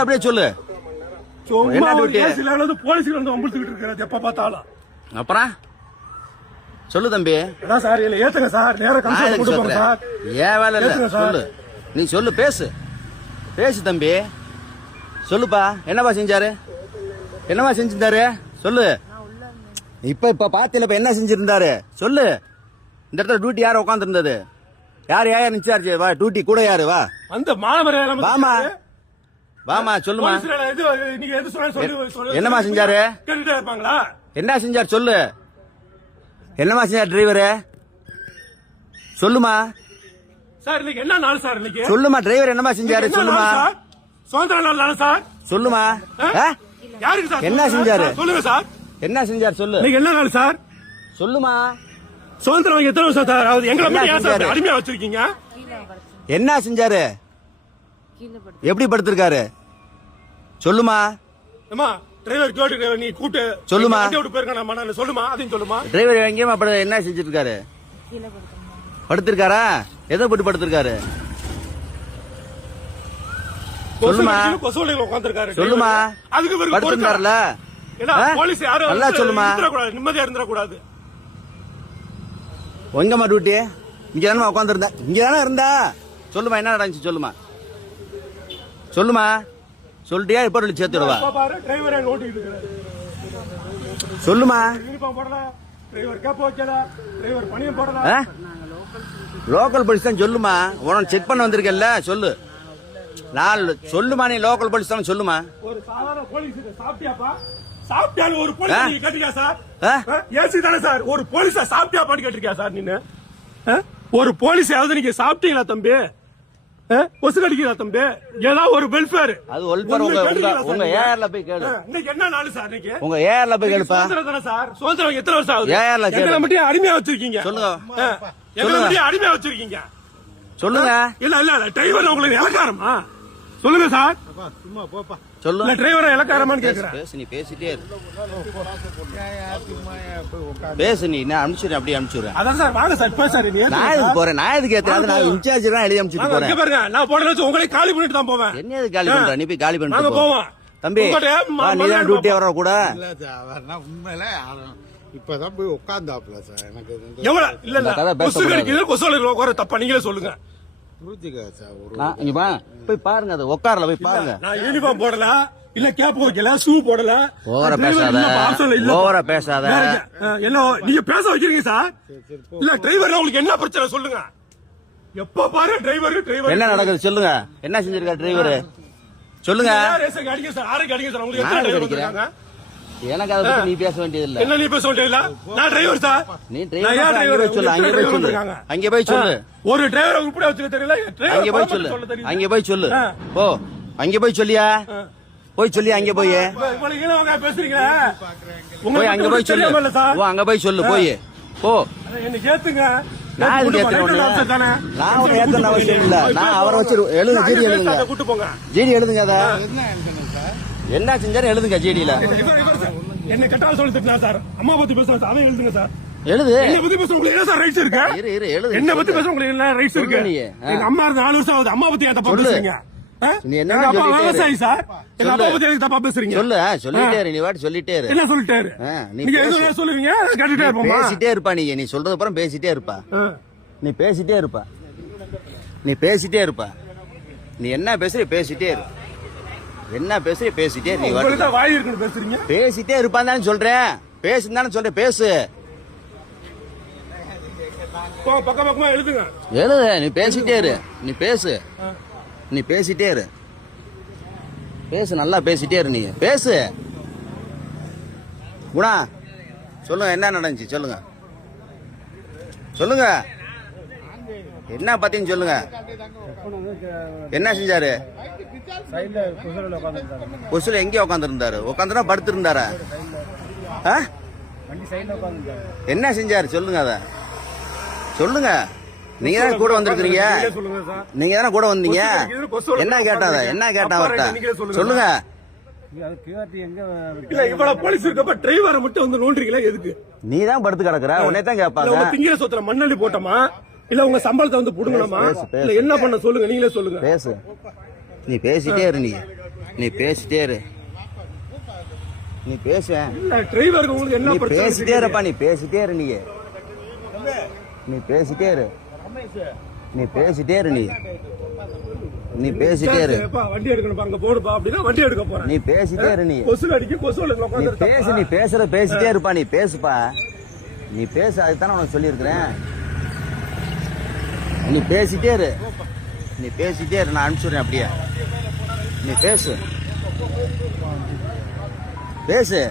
அப்படியே சொல்லு. சும்மா என்ன ஒரு? ஏசில வந்து போலீஸ்ல வந்து அம்புத்துக்கிட்டு இருக்கிறது எப்ப பார்த்தாலும். அப்புறம்? சொல்லு தம்பி. அதான் சார் இல்ல ஏத்துங்க சார். நேரா ஏன் வேலை இல்ல. சொல்லு. நீ சொல்லு பேசு. பேசு தம்பி. சொல்லுப்பா. என்னப்பா செஞ்சாரு? என்னப்பா செஞ்சிருந்தாரு? சொல்லு. இப்ப இப்ப பாத்தியில இப்ப என்ன செஞ்சிருந்தாரு? சொல்லு. இந்த இடத்துல டியூட்டி யார் உட்காந்துருந்தது யார் யார் இன்சார்ஜ் வா டியூட்டி கூட யாரு? வா. அந்த மாணவர் வாமா சொல்லுமா. என்னம்மா செஞ்சாரு? என்ன செஞ்சார் சொல்லு. என்னம்மா செஞ்சார் டிரைவரு சொல்லுமா. சார் இன்னைக்கு என்ன நாள் சார் இன்னைக்கு? சொல்லுமா டிரைவர் என்னம்மா செஞ்சாரு சொல்லுமா? சுதந்திர நாள் சார்? சொல்லுமா? யாருக்கு சார் என்ன செஞ்சாரு? சார், சொல்லுங்க சார். என்ன செஞ்சார் சொல்லு. இன்னைக்கு என்ன நாள் சார்? சொல்லுமா. சுதந்திரம் எத்தனை வருஷம் சார் எங்களை மட்டும் ஏன் சார்? அடிமையா வச்சிருக்கீங்க? என்ன செஞ்சாரு? எப்படி படுத்திருக்காரு? சொல்லுமா? ஏமா டிரைவர் கேட்டு நீ கூட்டு. சொல்லுமா. வண்டி விட்டு போயிருக்கானா சொல்லுமா அதையும் சொல்லுமா? டிரைவர் எங்கேயுமா படு என்ன செஞ்சுட்டு இருக்காரு படுத்திருக்காரா? எதை போட்டு படுத்திருக்காரு? சொல்லுமா. உட்காந்துருக்காரு சொல்லுமா? அதுக்கு பிறகு? போலீஸ் யாரும் நல்லா சொல்லுமா. நிம்மதியா இருந்துடக்கூடாது. எங்கம்மா டியூட்டி இங்க தானே உட்காந்துருந்தா? இங்க தானே இருந்தா? சொல்லுமா என்ன நடந்துச்சு? சொல்லுமா. சொல்லுமா? சொல்லிட்டியா இப்ப சொல்லி சேர்த்து விடுவா அப்பா பாரு டிரைவரே நோட்டிட்டு இருக்கிறாரு. சொல்லுமா? லோக்கல் போலீஸ் தான் சொல்லுமா? உனக்கு செக் பண்ண வந்திருக்கல்ல சொல்லு. நான் சொல்லுமா நீ லோக்கல் போலீஸ் தான் சொல்லுமா? ஒரு சாதாரண போலீஸ் சாப்பிட்டியாப்பா? சாப்பிட்டியான்னு ஒரு? போலீஸ் நீங்க கேட்டிருக்கியா சார்? ஏசி தானே சார்? ஒரு போலீஸா சாப்பிட்டியாப்பான்னு கேட்டிருக்கியா சார் நீங்க? ஒரு போலீஸாவது நீங்க சாப்பிட்டீங்களா தம்பி? ஆ? கொசு கடிக்கிறா தம்பி. ஏதாவது ஒரு வெல்ஃபேர் அது ஒல்பர் உங்க உங்க உங்க ஏஆர்ல போய் கேளு. இன்னைக்கு என்ன நாள் சார் இன்னைக்கு? உங்க ஏஆர்ல போய் கேளுப்பா. சுதந்திரம் தானே சார்? சுதந்திரம் எத்தனை வருஷம் ஆகுது? கேளு. எங்களை மட்டும் அடிமையா வச்சிருக்கீங்க? சொல்லுங்க. எங்களை. மட்டும் அடிமையா வச்சிருக்கீங்க? சொல்லுங்க. இல்ல இல்ல இல்ல டிரைவர் உங்களுக்கு இலக்காரமா? சொல்லுங்க சார். சொல்லு. டிரைவர் இலக்காரமான்னு பேசு நீ பேசிட்டே இரு. பேசு நீ நான் அனுப்பிச்சுறேன் அப்படியே அனுப்பிச்சுறேன் அதான் சார் வாங்க சார் பேசாரு நீ நான் எதுக்கு போறேன்? நான் எதுக்கு ஏத்துறேன்? நான் இன்சார்ஜ் தான் எழுதி அனுப்பிச்சிட்டு போறேன். பாருங்க நான் போன வச்சு உங்களை காலி பண்ணிட்டு தான் போவேன். என்ன காலி பண்ற? நீ போய் காலி பண்ணிட்டு போ. போவோம். தம்பி நீ தான் டியூட்டி. வர கூட உண்மையில இப்பதான் போய் உட்காந்தாப்புல சார். எனக்கு எவ்வளவு? இல்ல இல்ல. கொசு கூடாது. கடிக்குது கொசு தப்பா நீங்களே சொல்லுங்க. போய் பாருங்க அது உட்கார்ல போய் பாருங்க. நான் யூனிஃபார்ம் போடல இல்ல கேப் வைக்கல ஷூ போடல. ஓவரா பேசாத. ஓவரா பேசாத. என்ன? நீங்க பேச வைக்கிறீங்க சார் இல்ல டிரைவர் உங்களுக்கு என்ன பிரச்சனை சொல்லுங்க? எப்ப பாரு டிரைவர் டிரைவர் என்ன நடக்குது சொல்லுங்க. என்ன செஞ்சிருக்கா டிரைவர் சொல்லுங்க. சார் ஆறுக்கு அடிங்க சார் உங்களுக்கு எத்தனை எதுக்கு டிரைவர் எனக்கு அதை பத்தி நீ பேச வேண்டியது இல்ல என்ன நீ பேச சொல்றீங்களா நான் டிரைவர் சார் நீ டிரைவர் அங்கே போய் சொல்லு அங்கே போய் சொல்லு? அங்கே போய் சொல்லு. ஒரு டிரைவர் உருப்படி வச்சுக்க தெரியல. அங்கே போய் சொல்லு. அங்கே போய் சொல்லு. போ. அங்கே போய் சொல்லியா? போய் சொல்லி அங்கே போய். போய் அங்க போய் சொல்லு. ஓ அங்க போய் சொல்லு போய். போ. என்ன ஏத்துங்க. நான் உன்னை அவசியம் இல்ல. நான் அவரை வச்சு. எழுதுங்க ஜிடி எழுதுங்க. ஜிடி எழுதுங்க அத. என்ன செஞ்சாரு? எழுதுங்க ஜிடியில என்ன கட்டால சொல்லி சார். அம்மா பத்தி பேசுறேன் சார் அதை எழுதுங்க சார். எழுது. என்ன பத்தி பேச உங்களுக்கு என்ன சார் ரைட்ஸ் இருக்கு? இரு இரு எழுது. என்ன பத்தி பேச உங்களுக்கு என்ன ரைட்ஸ் இருக்கு. எங்க அம்மா இருந்து நாலு வருஷம் ஆகுது. அம்மா பத்தி ஏன் தப்பா. பேசுறீங்க? சொல்லிட்டே. விவசாயி சார். எங்க அப்பா. பத்தி தப்பா பேசுறீங்க? சொல்லு சொல்லிட்டே நீ வாட்டி சொல்லிட்டே இரு. என்ன நீ நீங்க பேசு. எது சொல்லுவீங்க. கேட்டுட்டே இருப்போமா? பேசிட்டே இருப்பா நீ. நீ சொல்றது அப்புறம் பேசிட்டே இருப்பா. நீ பேசிட்டே இருப்பா. நீ பேசிட்டே இருப்பா. நீ என்ன பேசுற பேசிட்டே இரு. என்ன பேசுற பேசிட்டே இரு. நீ உங்களுக்கு வாட்டி தான் வாய் இருக்குன்னு பேசுறீங்க? பேசிட்டே இருப்பான்னு தானே சொல்றேன். பேசுன்னு தானே சொல்றேன். பேசு. எழுது நீ பேசிட்டே இரு. நீ பேசு. நீ பேசிட்டே இரு. பேசு நல்லா பேசிட்டே இரு நீ. பேசு. குணா சொல்லுங்க என்ன நடந்துச்சு? சொல்லுங்க. சொல்லுங்க. என்ன பத்தின்னு சொல்லுங்க. என்ன செஞ்சாரு? கொசுல எங்க உட்காந்துருந்தாரு உட்காந்துனா படுத்திருந்தாரா? என்ன செஞ்சாரு? சொல்லுங்க அத. சொல்லுங்க. நீங்க தானே கூட சார் நீங்க தானே கூட வந்தீங்க? என்ன உட்கார்ந்தீங்க. என்ன கேட்டா அவர்கிட்ட சொல்லுங்க. சொல்லுங்க. இல்ல இவ்வளவு போலீஸ் இருக்கப்ப டிரைவரை மட்டும் வந்து நோண்டுறீங்களா எதுக்கு? நீ தான் படுத்து கிடக்குற. உன்னை தான் கேட்பாங்க திங்கிற சொத்துல மண்ணள்ளி போட்டோமா? இல்ல உங்க சம்பளத்தை வந்து புடுங்கணுமா. இல்ல என்ன பண்ண சொல்லுங்க? நீங்களே சொல்லுங்க. பேசு. நீ பேசிட்டே இரு நீ. நீ பேசிட்டே இரு. நீ பேச. இல்ல டிரைவருக்கு உங்களுக்கு என்ன நீ பிரச்சனை பேசிட்டே இருப்பா நீ பேசிட்டே இரு நீ. நீ பேசிட்டே இரு. நீ பேசிட்டே இரு நீ. நீ பேசிட்டே இரு. வண்டி எடுக்கணும் பாருங்க போடுப்பா. அப்படின்னா வண்டி எடுக்க போறேன். நீ பேசிட்டே இரு நீ. கொசு அடிக்க கொசு நீ பேசு நீ பேசுற பேசிட்டே இருப்பா நீ பேசுப்பா. நீ பேசு அதுதானே உனக்கு சொல்லியிருக்கிறேன். நீ பேசிட்டே இரு. நீ பேசிட்டே இரு நான் அனுப்பிச்சுடுறேன் அப்படியே. நீ பேசு. பேசு.